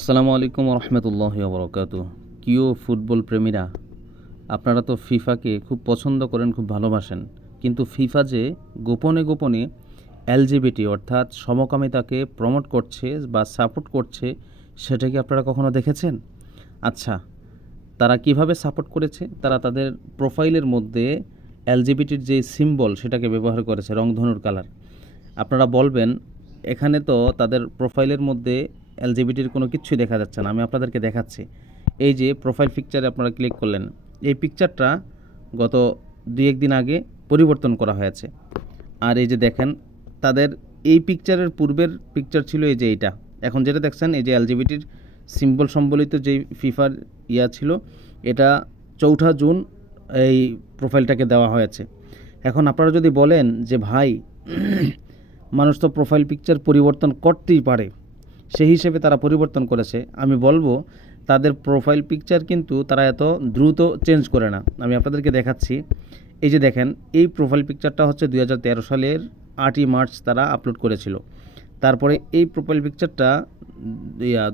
আসসালামু আলাইকুম রহমতুল্লাহি ওবরাকাতুহু। প্রিয় ফুটবল প্রেমীরা, আপনারা তো ফিফাকে খুব পছন্দ করেন, খুব ভালোবাসেন, কিন্তু ফিফা যে গোপনে গোপনে এলজিবিটি অর্থাৎ সমকামিতাকে প্রমোট করছে বা সাপোর্ট করছে, সেটা কি আপনারা কখনো দেখেছেন? আচ্ছা, তারা কিভাবে সাপোর্ট করেছে? তারা তাদের প্রোফাইলের মধ্যে এলজিবিটির যে সিম্বল সেটাকে ব্যবহার করেছে, রংধনুর কালার। আপনারা বলবেন, এখানে তো তাদের প্রোফাইলের মধ্যে এলজিবিটির কোনো কিছুই দেখা যাচ্ছে না। আমি আপনাদেরকে দেখাচ্ছি। এই যে প্রোফাইল পিকচারে আপনারা ক্লিক করলেন, এই পিকচারটা গত 2-1 দিন আগে পরিবর্তন করা হয়েছে। আর এই যে দেখেন, তাদের এই পিকচারের পূর্বের পিকচার ছিল এই যে এইটা। এখন যেটা দেখছেন, এই যে এলজিবিটির সিম্বল সম্বলিত যেই ফিফার ছিল, এটা 4 জুন এই প্রোফাইলটাকে দেওয়া হয়েছে। এখন আপনারা যদি বলেন যে ভাই, মানুষ তো প্রোফাইল পিকচার পরিবর্তন করতেই পারে, সেই হিসেবে তারা পরিবর্তন করেছে। আমি বলবো, তাদের প্রোফাইল পিকচার কিন্তু তারা এত দ্রুত চেঞ্জ করে না। আমি আপনাদেরকে দেখাচ্ছি। এই যে দেখেন, এই প্রোফাইল পিকচারটা হচ্ছে 2013 সালের 8ই মার্চ তারা আপলোড করেছিল। তারপরে এই প্রোফাইল পিকচারটা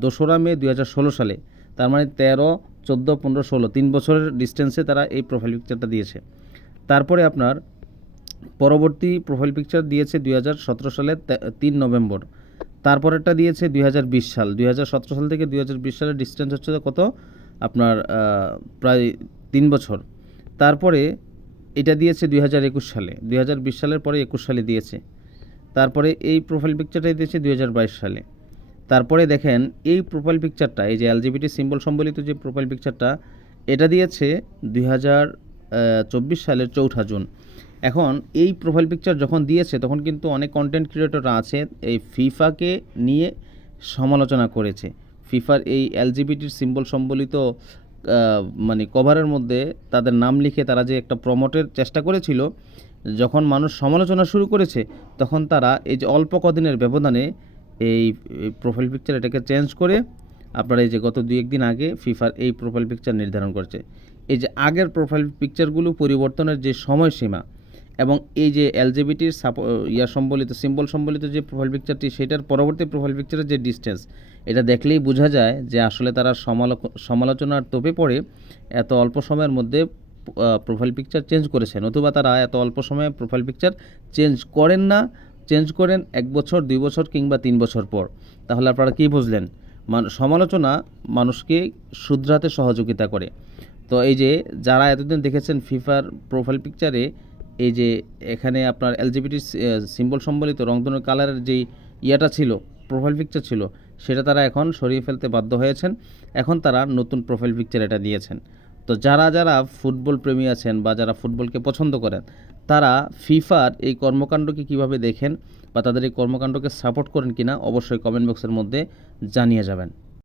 2রা মে 2016 সালে, তার মানে 13, 14, 15, 16 3 বছরের ডিস্টেন্সে তারা এই প্রোফাইল পিকচারটা দিয়েছে। তারপরে আপনার পরবর্তী প্রোফাইল পিকচার দিয়েছে 2017 সালের 3 নভেম্বর। তারপরেরটা দিয়েছে 2020 সাল। 2017 সাল থেকে 2020 সালের ডিস্টেন্স হচ্ছে কত? আপনার প্রায় 3 বছর। তারপরে এটা দিয়েছে 2021 সালে। 2020 সালের পরে 21 সালে দিয়েছে। তারপরে এই প্রোফাইল পিকচারটাই দিয়েছে 2022 সালে। তারপরে দেখেন, এই প্রোফাইল পিকচারটা, এই যে এলজিবিটি সিম্বল সম্বলিত যে প্রোফাইল পিকচারটা, এটা দিয়েছে 2024 সালের 4 জুন। এখন এই প্রোফাইল পিকচার যখন দিয়েছে, তখন কিন্তু অনেক কন্টেন্ট ক্রিয়েটররা আছে এই ফিফাকে নিয়ে সমালোচনা করেছে। ফিফার এই এলজিবিটির সিম্বল সম্বলিত মানে কভারের মধ্যে তাদের নাম লিখে তারা যে একটা প্রমোটের চেষ্টা করেছিল, যখন মানুষ সমালোচনা শুরু করেছে, তখন তারা এই যে অল্প কদিনের ব্যবধানে এই প্রোফাইল পিকচার এটাকে চেঞ্জ করে আপনারা এই যে গত 2-1 দিন আগে ফিফার এই প্রোফাইল পিকচার নির্ধারণ করছে। এই যে আগের প্রোফাইল পিকচারগুলো পরিবর্তনের যে সময়সীমা এবং এই যে এলজিবিটির সম্বলিত সিম্বল সম্বলিত যে প্রোফাইল পিকচারটি, সেটার পরবর্তী প্রোফাইল পিকচারের যে ডিস্টেন্স, এটা দেখলেই বোঝা যায় যে আসলে তারা সমালোচনার তোপে পড়ে এত অল্প সময়ের মধ্যে প্রোফাইল পিকচার চেঞ্জ করেছেন, অথবা তারা এত অল্প সময়ে প্রোফাইল পিকচার চেঞ্জ করেন না, চেঞ্জ করেন 1 বছর, 2 বছর কিংবা 3 বছর পর। তাহলে আপনারা কী বুঝলেন? সমালোচনা মানুষকে শুধরাতে সহযোগিতা করে। তো এই যে যারা এতদিন দেখেছেন ফিফার প্রোফাইল পিকচারে এই যে এখানে আপনার এলজিবিটি সিম্বল সম্বলিত রংধনুর কালারের যেই ছিল, প্রোফাইল পিকচার ছিল, সেটা তারা এখন সরিয়ে ফেলতে বাধ্য হয়েছেন। এখন তারা নতুন প্রোফাইল পিকচার এটা দিয়েছেন। তো যারা যারা ফুটবল প্রেমী আছেন বা যারা ফুটবলকে পছন্দ করেন, তারা ফিফার এই কর্মকাণ্ডকে কিভাবে দেখেন বা তাদের এই কর্মকাণ্ডকে সাপোর্ট করেন কিনা, অবশ্যই কমেন্ট বক্সের মধ্যে জানিয়ে যাবেন।